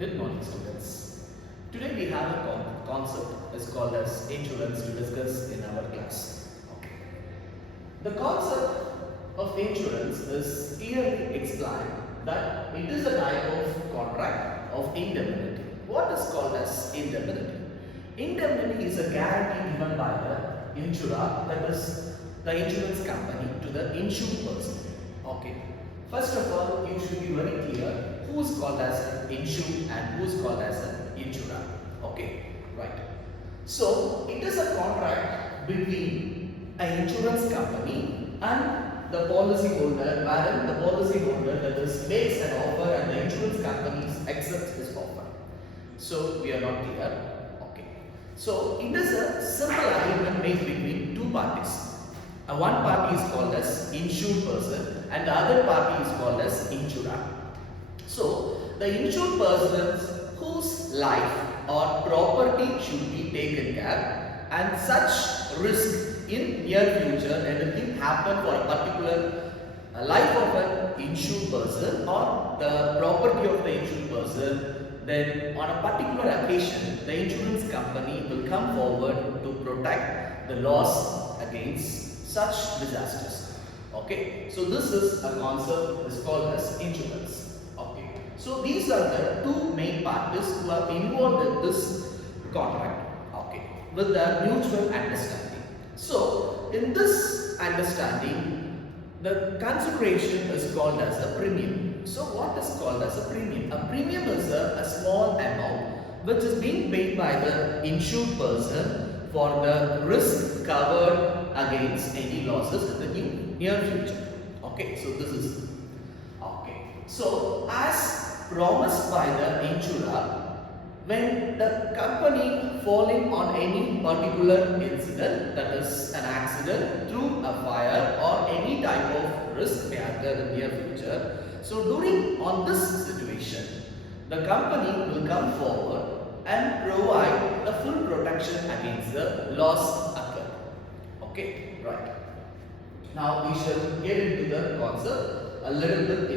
Good morning, students. Today we have a concept is called as insurance to discuss in our class. Okay. The concept of insurance is clearly explained that it is a type of contract of indemnity. What is called as indemnity? Indemnity is a guarantee given by the insurer, that is the insurance company, to the insured person. Okay. First of all, you should be very clear who is called as an insured and who is called as an insurer. Okay, right. So, it is a contract between an insurance company and the policy holder, wherein the policy holder, that is, makes an offer and the insurance company accepts his offer. So, we are not clear. Okay. So, it is a simple agreement made between two parties. One party is called as insured person and the other party is called as insurer. So, the insured person whose life or property should be taken care, and such risk in near future anything happen for a particular life of an insured person or the property of the insured person, then on a particular occasion the insurance company will come forward to protect the loss against such disasters. Okay, so this is a concept is called as insurance. Okay, so these are the two main parties who are involved in this contract. Okay, with the mutual understanding. So in this understanding, the consideration is called as a premium. So what is called as a premium? A premium is a small amount which is being paid by the insured person for the risk covered against any losses in the near future. Okay, so this is okay. So as promised by the insurer, when the company falling on any particular incident, that is an accident through a fire or any type of risk may occur in the near future. So during on this situation, the company will come forward and provide the full protection against the loss occurred. Okay, right. Now we shall get into the concept a little bit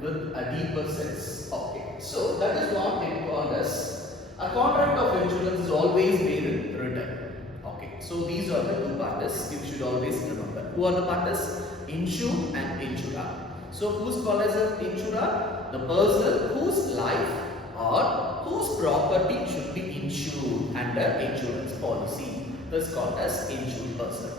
with a deeper sense. Okay, so that is what it called as a contract of insurance is always made written. Okay, so these are the two parties you should always remember. Who are the parties? Insured and insurer. So who's called as an insurer? The person whose life or whose property should be insured under insurance policy. This is called as insured person.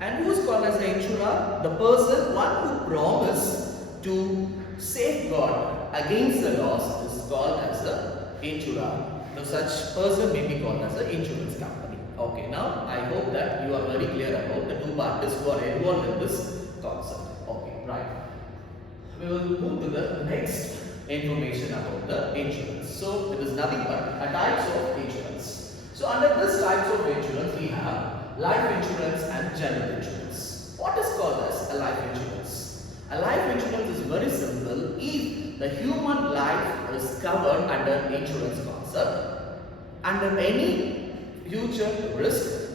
And who is called as the insurer? The person, one who promised to safeguard against the loss is called as the insurer. So such person may be called as an insurance company. Okay, now I hope that you are very clear about the two parties who are involved in this concept. Okay, right. We will move to the next information about the insurance. So it is nothing but a types of insurance. So under this types of insurance we have life insurance and general insurance. What is called as a life insurance? A life insurance is very simple. If the human life is covered under insurance concept, under any future risk,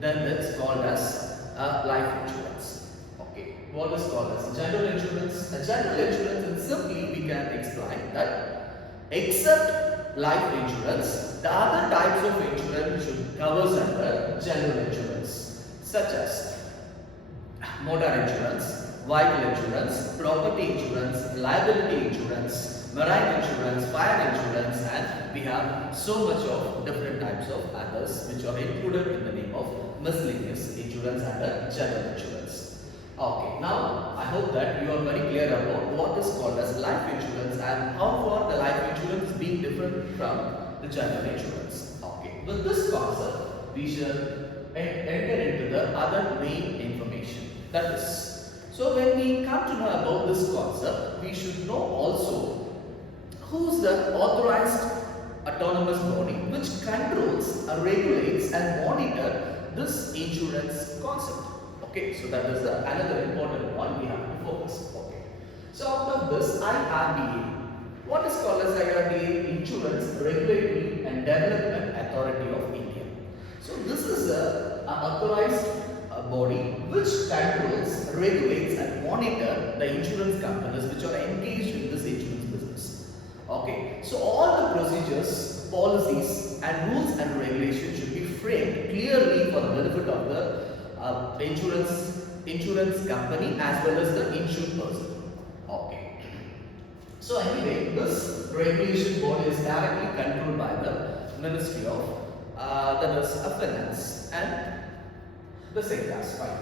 then it's called as a life insurance. Okay, what is called as general insurance? A general insurance is simply we can explain that except life insurance, the other types of insurance should covers under general insurance, such as motor insurance, vehicle insurance, property insurance, liability insurance, marine insurance, fire insurance, and we have so much of different types of others which are included in the name of miscellaneous insurance under general insurance. Okay, now I hope that you are very clear about what is called as life insurance and how far the life insurance is being different from the general insurance. Okay, with this concept we shall enter into the other main information, that is, so when we come to know about this concept, we should know also who is the authorized autonomous body which controls, regulates and monitor this insurance concept. Okay, so that is another important point we have to focus. Okay, so out of this IRDA, what is called as IRDA? Insurance Regulatory and Development Authority of India. So this is a authorized body which controls, regulates and monitor the insurance companies which are engaged in this insurance business. Okay, So all the procedures, policies and rules and regulations should be framed clearly for the benefit of the insurance company as well as the insured person. Okay. So anyway, this regulation body is directly controlled by the Ministry of that is Finance and the sectors, right?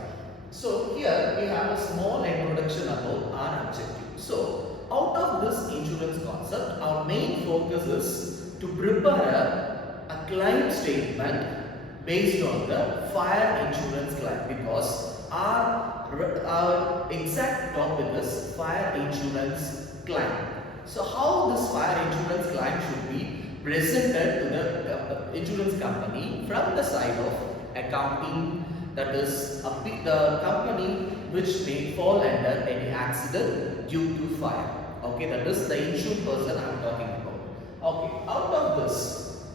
So here we have a small introduction about our objective. So out of this insurance concept, our main focus is to prepare a claim statement based on the fire insurance claim, because our exact topic is fire insurance claim. So how this fire insurance claim should be presented to the insurance company from the side of accounting, that is the company which may fall under any accident due to fire. Okay, that is the insured person I am talking about. Okay, out of this,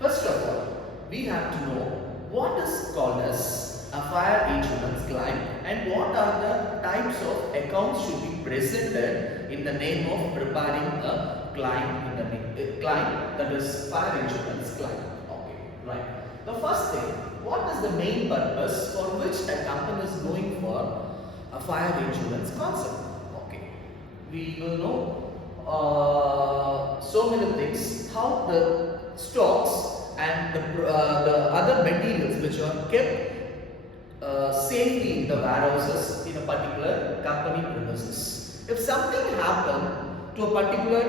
first of all, we have to know what is called as a fire insurance claim and what are the types of accounts should be presented in the name of preparing a claim in the name, claim, that is fire insurance claim. Okay, right. The first thing, what is the main purpose for which a company is going for a fire insurance concept? Okay, we will know so many things, how the stocks and the other materials which are kept safely in the warehouses in a particular company premises. If something happened to a particular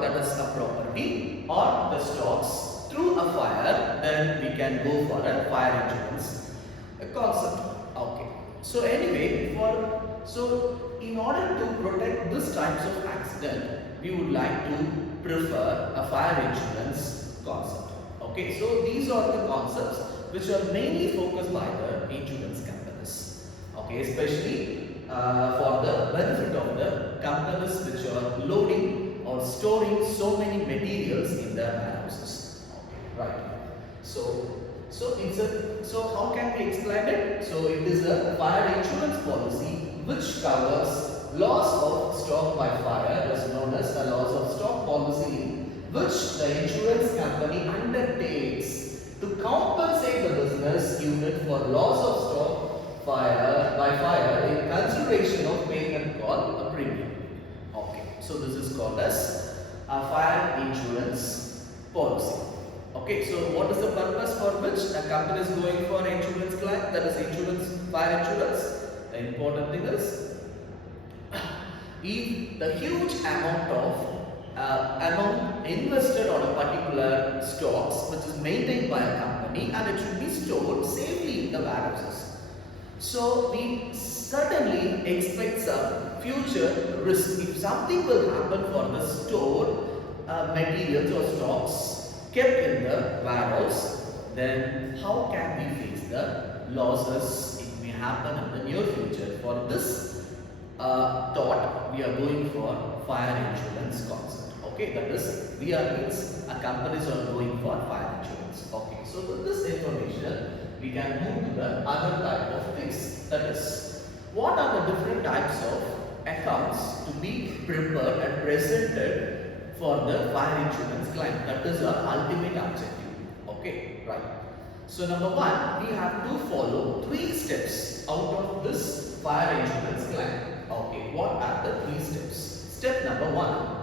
that is a property or the stocks through a fire, then we can go for a fire insurance concept. Okay. So anyway, in order to protect this types of accident, we would like to prefer a fire insurance concept. Okay. So these are the concepts which are mainly focused by the insurance companies. Okay, especially for the benefit of the companies which are loading or storing so many materials in their warehouses. Okay, right. So how can we explain it? So it is a fire insurance policy which covers loss of stock by fire, is known as a loss of stock policy, which the insurance company undertakes to compensate the business unit for loss of stock by fire in consideration of payment called a premium. Okay, so this is called as a fire insurance policy. Okay, so what is the purpose for which a company is going for insurance claim, that is fire insurance? The important thing is, if the huge amount invested on a particular stocks which is maintained by a company and it should be stored safely in the warehouses. So we certainly expect some future risk. If something will happen for the stored materials or stocks kept in the warehouse, then how can we face the losses it may happen in the near future? For this thought, we are going for fire insurance concept. Okay, that is, means a companies are going for fire insurance. Okay, so with this information, we can move to the other type of things. That is, what are the different types of accounts to be prepared and presented for the fire insurance claim? That is our ultimate objective. Okay, right. So number one, we have to follow 3 steps out of this fire insurance claim. Okay, what are the 3 steps? Step number 1,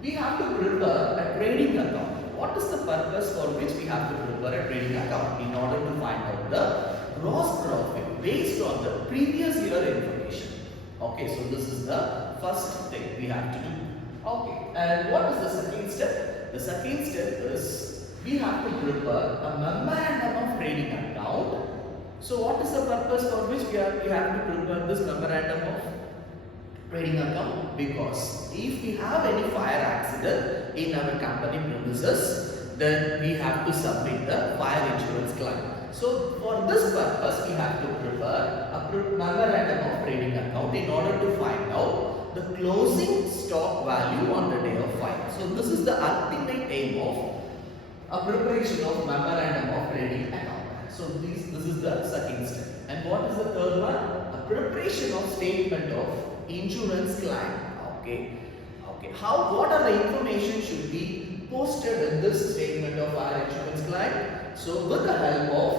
we have to prepare a trading account. What is the purpose for which we have to prepare a trading account? In order to find out the gross profit based on the previous year information. Okay, so this is the first thing we have to do. Okay, and what is the second step? The second step is we have to prepare a memorandum of trading account. So what is the purpose for which we have to prepare this memorandum of trading account? Because if we have any fire accident in our company premises, then we have to submit the fire insurance claim. So for this purpose, we have to prepare a memorandum of trading account in order to find out the closing stock value on the day of fire. So this is the ultimate aim of a preparation of memorandum of trading account. So this is the second step. And what is the third one? A preparation of statement of insurance claim. Okay. Okay, what are the information should be posted in this statement of our insurance client? So with the help of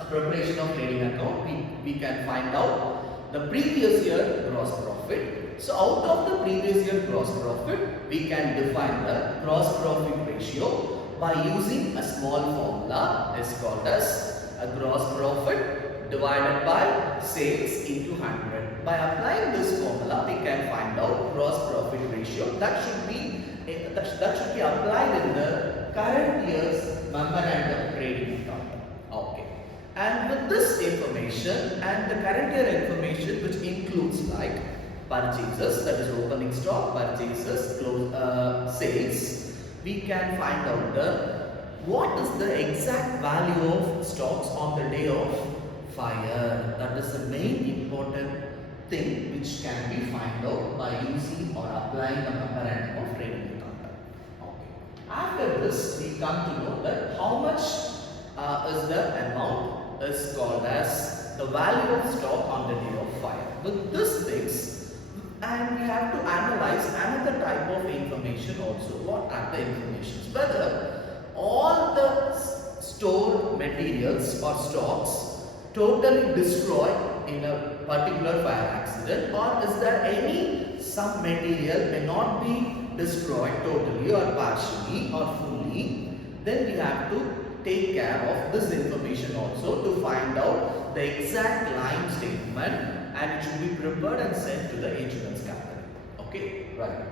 a preparation of trading account, we can find out the previous year gross profit. So out of the previous year gross profit, we can define the gross profit ratio by using a small formula is called as a gross profit divided by sales into 100. By applying this formula, we can find out gross profit ratio that should be applied in the current year's memorandum trading account. Okay. And with this information and the current year information, which includes like purchases, that is opening stock, purchases, sales, we can find out what is the exact value of stocks on the day of fire. That is the main important thing which can be found out by using or applying the memorandum of trading account. Okay. After this, we come to know that how much is the amount is called as the value of stock on the day of fire. With this things, and we have to analyze another type of information also. What are the informations? Whether all the stored materials or stocks totally destroyed in a particular fire accident, or is there some material may not be destroyed totally or partially or fully, then we have to take care of this information also to find out the exact line statement, and it should be prepared and sent to the insurance company. Okay, right.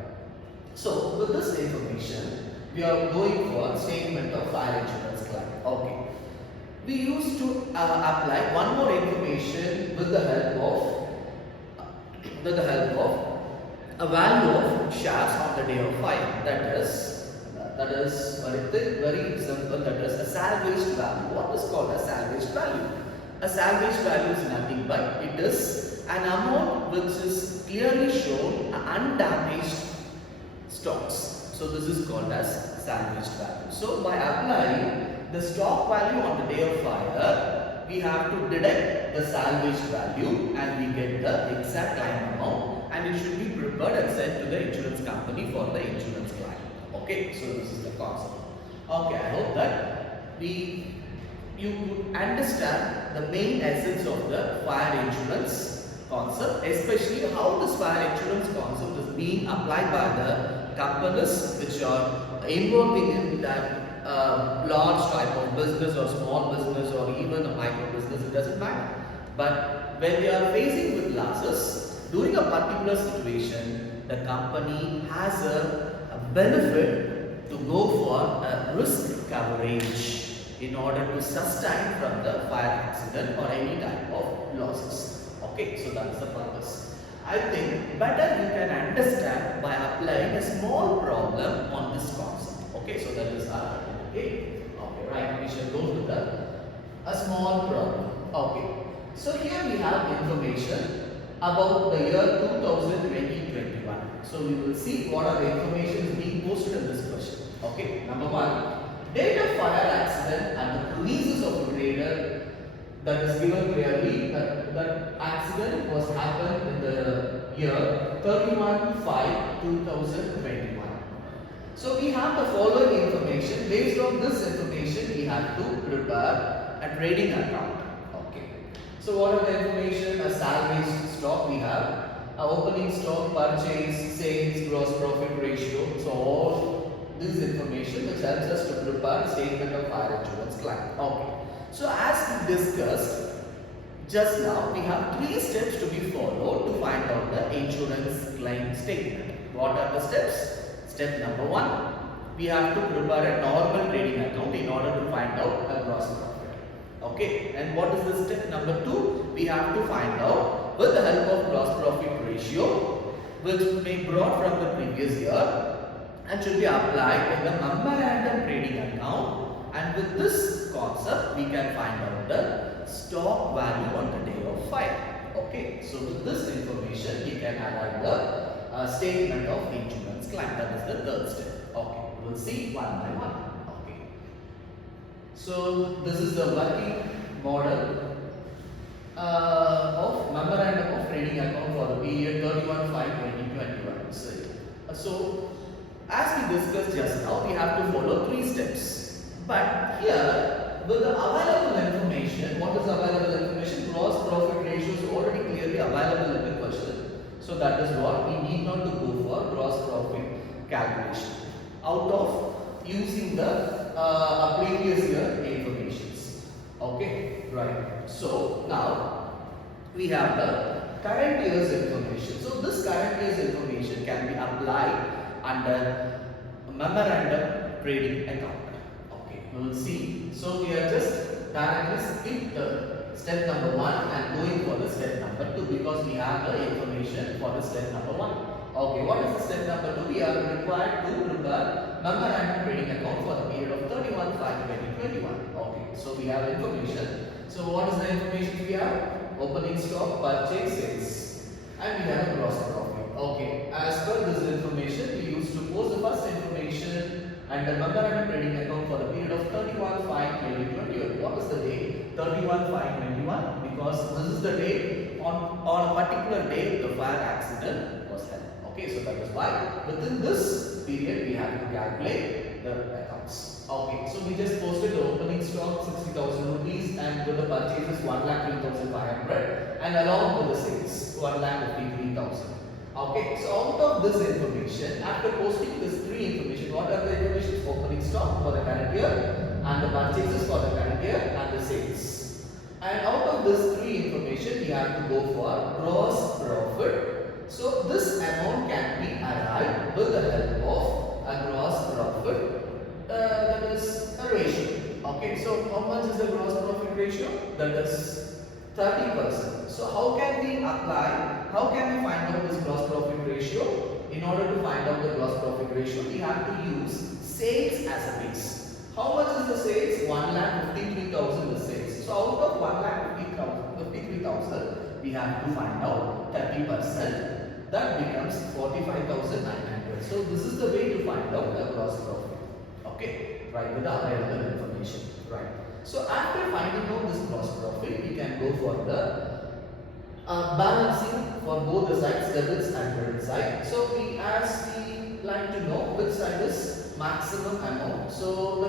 So with this information, we are going for statement of fire insurance claim. Okay. We used to apply one more information with the help of a value of shares on the day of fire. That is very simple. That is a salvaged value. What is called a salvaged value? A salvaged value is nothing but it is an amount which is clearly shown undamaged stocks. So this is called as salvaged value. So by applying the stock value on the day of fire, we have to deduct the salvaged value and we get the exact claim amount, and it should be prepared and sent to the insurance company for the insurance claim. Okay, so this is the concept. Okay, I hope that you would understand the main essence of the fire insurance concept, especially how this fire insurance concept is being applied by the companies which are involving in that large type of business or small business or even a micro business, it doesn't matter. But when they are facing with losses during a particular situation, the company has a benefit to go for a risk coverage in order to sustain from the fire accident or any type of losses. Okay, so that is the purpose. I think better you can understand by applying a small problem on this concept. Okay, so that is our okay. Okay, right. We shall go to a small problem. Okay. So here we have information about the year 2020-21. So we will see what are the information being posted in this question. Okay. Number one, date of fire accident and the premises of the trader. That is given clearly that accident was happened in the year 31/5/2021. So we have the following information. Based on this information, we have to prepare a trading account. Okay. So what are the information? A salvaged stock we have, a opening stock, purchase, sales, gross profit ratio. So all this information which helps us to prepare a statement of fire insurance claim. Okay. So as we discussed just now, we have 3 steps to be followed to find out the insurance claim statement. What are the steps? Step number 1, we have to prepare a normal trading account in order to find out a gross profit. Okay, and what is the step number 2? We have to find out with the help of gross profit ratio, which may be brought from the previous year and should be applied in the memorandum trading account. And with this concept, we can find out the stock value on the day of fire. Okay, so with this information, we can arrive the statement of insurance claim. That is the third step. Okay, we will see one by one. Okay, so this is the working model of memorandum of trading account for the period 31/5/2021. So So as we discussed just now, we have to follow 3 steps. But here, with the available information, what is available information? Gross profit ratio is already clearly available in the question. So that is what we need not to go for gross profit calculation out of using the previous year informations. Okay, right. So now we have the current year's information. So this current year's information can be applied under memorandum trading account. Okay, we will see. So we are just directly skip the step number 1 and going for the step number 2 because we have the information for the step number 1. Okay, what is the step number 2? We are required to prepare memorandum trading account for the period of 31/5/2021. Okay, so we have information. So what is the information we have? Opening stock, purchase, sales, and we have a gross profit. Okay, as per this information, we used to post the first information and the memorandum trading account for the period of 31/5/2021. What is the date? 31/5/21 because this is the date on a particular day the fire accident was held. Okay, so that is why within this period we have to calculate the accounts. Okay, so we just posted the opening stock 60,000 rupees and with the purchases 1,03,500 and along with the sales 1,53,000. Okay, so out of this information, after posting this 3 information, what are the information? Opening stock for the current year and the purchases for the current year and the sales. And out of this 3 information, we have to go for gross profit. So this amount can be arrived with the help of a gross profit. That is a ratio. Okay, so how much is the gross profit ratio? That is 30%. So how can we apply? How can we find out this gross profit ratio? In order to find out the gross profit ratio, we have to use sales as a base. How much is the sales? 1,53,000 is sales. So out of 1,53,000, we have to find out 30%. That becomes 45,900. So this is the way to find out the gross profit. Okay, right, with the available information. Right. So after finding out this gross profit, we can go for the balancing for both the sides, debits and credit side. So as we like to know which side is maximum amount. So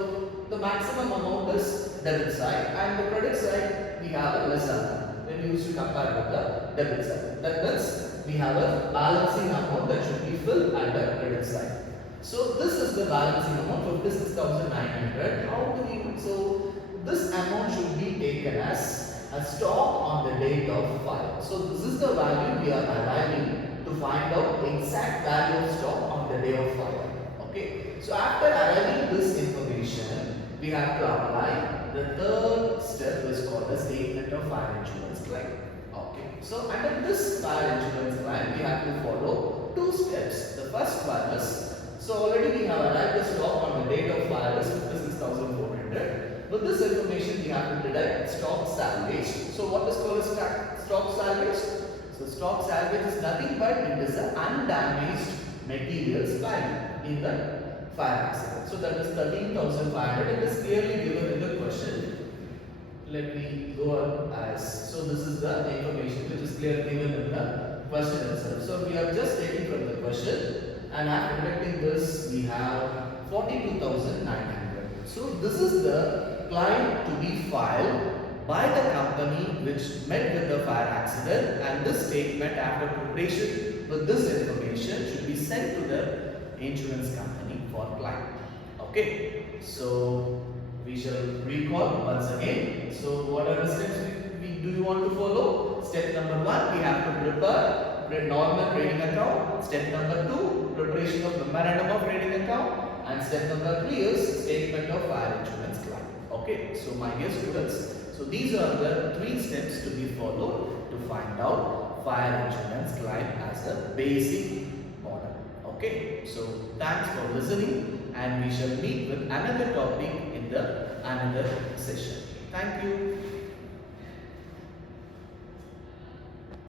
the maximum amount is debit side and the credit side we have a less amount when we used to compare with the debit side. That means we have a balancing amount that should be filled at the credit side. So this is the balancing amount, 56,900. How do we, so this amount should be taken as a stock on the date of file. So this is the value we are arriving to find out the exact value of stock on the day of file. Okay. So after arriving this information, we have to apply the third step is called the statement of fire insurance claim. Okay. So under this fire insurance claim, we have to follow 2 steps. The first one is, so already we have arrived the stock on the date of fire is 56,400. With this information, we have to deduct stock salvage. So what is called as stock salvage? So stock salvage is nothing but it is an undamaged materials value in the fire accident. So that is 13,500. It is clearly given in the question. Let me go on as, so this is the information which is clearly given in the question itself. So we are just taking from the question. And after deducting this, we have 42,900. So this is the claim to be filed by the company which met with the fire accident, and this statement after preparation with this information should be sent to the insurance company for claim. Okay, so we shall recall once again. So what are the steps do you want to follow? Step number 1, we have to prepare normal trading account. Step number 2, preparation of memorandum of trading account, and step number 3 is statement of fire insurance claim. Okay, so my dear students, so these are the 3 steps to be followed to find out fire insurance claim as a basic model. Okay, so thanks for listening, and we shall meet with another topic in the another session. Thank you.